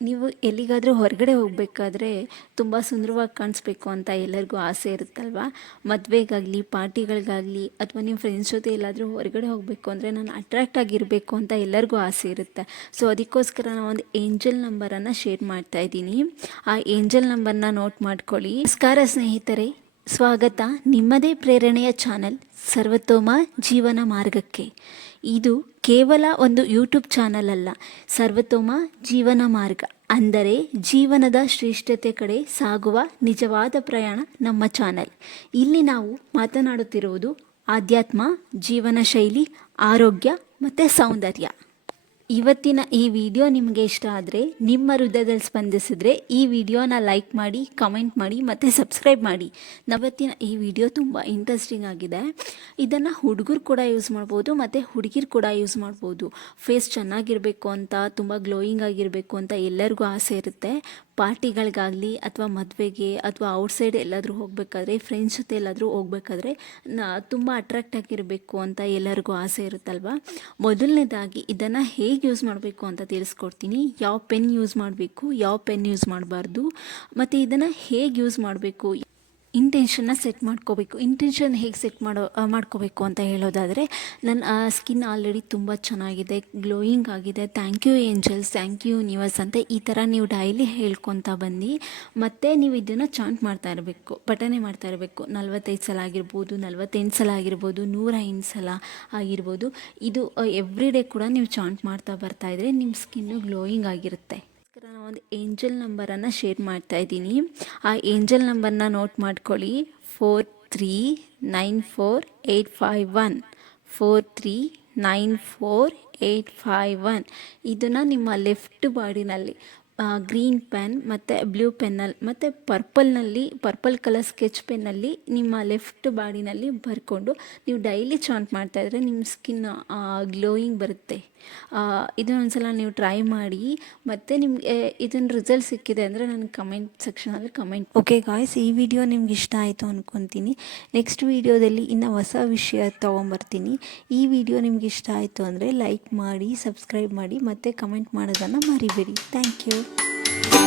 ನೀವು ಎಲ್ಲಿಗಾದರೂ ಹೊರಗಡೆ ಹೋಗಬೇಕಾದ್ರೆ ತುಂಬ ಸುಂದರವಾಗಿ ಕಾಣಿಸ್ಬೇಕು ಅಂತ ಎಲ್ಲರಿಗೂ ಆಸೆ ಇರುತ್ತಲ್ವ? ಮದುವೆಗಾಗಲಿ, ಪಾರ್ಟಿಗಳಿಗಾಗಲಿ, ಅಥವಾ ನಿಮ್ಮ ಫ್ರೆಂಡ್ಸ್ ಜೊತೆ ಎಲ್ಲಾದರೂ ಹೊರಗಡೆ ಹೋಗಬೇಕು ಅಂದರೆ ನಾನು ಅಟ್ರ್ಯಾಕ್ಟ್ ಆಗಿರಬೇಕು ಅಂತ ಎಲ್ಲರಿಗೂ ಆಸೆ ಇರುತ್ತೆ. ಸೊ ಅದಕ್ಕೋಸ್ಕರ ನಾನು ಒಂದು ಏಂಜಲ್ ನಂಬರನ್ನು ಶೇರ್ ಮಾಡ್ತಾ ಇದ್ದೀನಿ. ಆ ಏಂಜಲ್ ನಂಬರ್ನ ನೋಟ್ ಮಾಡ್ಕೊಳ್ಳಿ. ನಮಸ್ಕಾರ ಸ್ನೇಹಿತರೆ. ಸ್ವಾಗತ ನಿಮ್ಮದೇ ಪ್ರೇರಣೆಯ ಚಾನಲ್ ಸರ್ವತೋಮ ಜೀವನ ಮಾರ್ಗಕ್ಕೆ. ಇದು ಕೇವಲ ಒಂದು ಯೂಟ್ಯೂಬ್ ಚಾನಲ್ ಅಲ್ಲ, ಸರ್ವತೋಮ ಜೀವನ ಮಾರ್ಗ. ಅಂದರೆ ಜೀವನದ ಶ್ರೇಷ್ಠತೆ ಕಡೆ ಸಾಗುವ ನಿಜವಾದ ಪ್ರಯಾಣ ನಮ್ಮ ಚಾನಲ್. ಇಲ್ಲಿ ನಾವು ಮಾತನಾಡುತ್ತಿರುವುದು ಆಧ್ಯಾತ್ಮ, ಜೀವನ ಶೈಲಿ, ಆರೋಗ್ಯ ಮತ್ತು ಸೌಂದರ್ಯ. ಇವತ್ತಿನ ಈ ವಿಡಿಯೋ ನಿಮಗೆ ಇಷ್ಟ ಆದರೆ ನಿಮ್ಮ ಹೃದಯದಲ್ಲಿ ಸ್ಪಂದಿಸಿದ್ರೆ ಈ ವಿಡಿಯೋನ ಲೈಕ್ ಮಾಡಿ, ಕಮೆಂಟ್ ಮಾಡಿ ಮತ್ತು ಸಬ್ಸ್ಕ್ರೈಬ್ ಮಾಡಿ. ನವತ್ತಿನ ಈ ವಿಡಿಯೋ ತುಂಬ ಇಂಟ್ರೆಸ್ಟಿಂಗ್ ಆಗಿದೆ. ಇದನ್ನು ಹುಡುಗರು ಕೂಡ ಯೂಸ್ ಮಾಡ್ಬೋದು, ಮತ್ತು ಹುಡುಗಿರು ಕೂಡ ಯೂಸ್ ಮಾಡ್ಬೋದು. ಫೇಸ್ ಚೆನ್ನಾಗಿರಬೇಕು ಅಂತ, ತುಂಬ ಗ್ಲೋಯಿಂಗ್ ಆಗಿರಬೇಕು ಅಂತ ಎಲ್ಲರಿಗೂ ಆಸೆ ಇರುತ್ತೆ. ಪಾರ್ಟಿಗಳಿಗಾಗಲಿ ಅಥವಾ ಮದುವೆಗೆ ಅಥವಾ ಔಟ್ಸೈಡ್ ಎಲ್ಲಾದರೂ ಹೋಗಬೇಕಾದ್ರೆ ಫ್ರೆಂಡ್ಸ್ ಜೊತೆ ಎಲ್ಲಾದರೂ ಹೋಗಬೇಕಾದ್ರೆ ತುಂಬ ಅಟ್ರಾಕ್ಟ್ ಆಗಿರಬೇಕು ಅಂತ ಎಲ್ಲರಿಗೂ ಆಸೆ ಇರುತ್ತಲ್ವ? ಮೊದಲನೇದಾಗಿ ಇದನ್ನು ಹೇಗೆ ಯೂಸ್ ಮಾಡಬೇಕು ಅಂತ ತಿಳಿಸ್ಕೊಡ್ತೀನಿ. ಯಾವ ಪೆನ್ ಯೂಸ್ ಮಾಡಬೇಕು, ಯಾವ ಪೆನ್ ಯೂಸ್ ಮಾಡಬಾರ್ದು, ಮತ್ತು ಇದನ್ನು ಹೇಗೆ ಯೂಸ್ ಮಾಡಬೇಕು. ಇಂಟೆನ್ಷನ್ನ ಸೆಟ್ ಮಾಡ್ಕೋಬೇಕು. ಇಂಟೆನ್ಷನ್ ಹೇಗೆ ಸೆಟ್ ಮಾಡೋ ಮಾಡ್ಕೋಬೇಕು ಅಂತ ಹೇಳೋದಾದರೆ ನನ್ನ ಸ್ಕಿನ್ ಆಲ್ರೆಡಿ ತುಂಬ ಚೆನ್ನಾಗಿದೆ ಗ್ಲೋಯಿಂಗ್ ಆಗಿದೆ. Thank you angels thank you universe ಅಂತ ಈ ಥರ ನೀವು ಡೈಲಿ ಹೇಳ್ಕೊತಾ ಬಂದು ಮತ್ತು ನೀವು ಇದನ್ನು ಚಾಂಟ್ ಮಾಡ್ತಾ ಇರಬೇಕು. ಪಠನೆ ಮಾಡ್ತಾ ಇರಬೇಕು. ನಲ್ವತ್ತೈದು ಸಲ ಆಗಿರ್ಬೋದು, ನಲ್ವತ್ತೆಂಟು ಸಲ ಆಗಿರ್ಬೋದು ನೂರ ಐದು ಸಲ ಆಗಿರ್ಬೋದು. ಇದು ಎವ್ರಿ ಡೇ ಕೂಡ ನೀವು ಚಾಂಟ್ ಮಾಡ್ತಾ ಬರ್ತಾ ಇದ್ರೆ ನಿಮ್ಮ ಸ್ಕಿನ್ನು ಗ್ಲೋಯಿಂಗ್ ಆಗಿರುತ್ತೆ. ಒಂದು ಏಂಜಲ್ ನಂಬರನ್ನು ಶೇರ್ ಮಾಡ್ತಾ ಇದ್ದೀನಿ. ಆ ಏಂಜಲ್ ನಂಬರ್ನ ನೋಟ್ ಮಾಡ್ಕೊಳ್ಳಿ. Four three nine four eight five one four three nine four eight five one ಇದನ್ನು ನಿಮ್ಮ ಲೆಫ್ಟ್ ಬಾಡಿನಲ್ಲಿ ಗ್ರೀನ್ ಪೆನ್ ಮತ್ತು ಬ್ಲೂ ಪೆನ್ನಲ್ಲಿ ಮತ್ತು ಪರ್ಪಲ್ನಲ್ಲಿ ಪರ್ಪಲ್ ಕಲರ್ ಸ್ಕೆಚ್ ಪೆನ್ನಲ್ಲಿ ನಿಮ್ಮ ಲೆಫ್ಟ್ ಬಾಡಿನಲ್ಲಿ ಬರ್ಕೊಂಡು ನೀವು ಡೈಲಿ ಚಾಂಟ್ ಮಾಡ್ತಾಯಿದ್ರೆ ನಿಮ್ಮ ಸ್ಕಿನ್ ಗ್ಲೋಯಿಂಗ್ ಬರುತ್ತೆ. ಇದನ್ನೊಂದು ಸಲ ನೀವು ಟ್ರೈ ಮಾಡಿ ಮತ್ತು ನಿಮಗೆ ಇದನ್ನು ರಿಸಲ್ಟ್ ಸಿಕ್ಕಿದೆ ಅಂದರೆ ನನಗೆ ಕಮೆಂಟ್ ಸೆಕ್ಷನಲ್ಲಿ ಕಮೆಂಟ್ ಓಕೆ ಗಾಯ್ಸ್ ಈ ವಿಡಿಯೋ ನಿಮ್ಗೆ ಇಷ್ಟ ಆಯಿತು ಅಂದ್ಕೊತೀನಿ ನೆಕ್ಸ್ಟ್ ವಿಡಿಯೋದಲ್ಲಿ ಇನ್ನು ಹೊಸ ವಿಷಯ ತೊಗೊಂಬರ್ತೀನಿ. ಈ ವಿಡಿಯೋ ನಿಮ್ಗೆ ಇಷ್ಟ ಆಯಿತು ಅಂದರೆ ಲೈಕ್ ಮಾಡಿ ಸಬ್ಸ್ಕ್ರೈಬ್ ಮಾಡಿ, ಮತ್ತು ಕಮೆಂಟ್ ಮಾಡೋದನ್ನು ಮರಿಬೇಡಿ. Thank you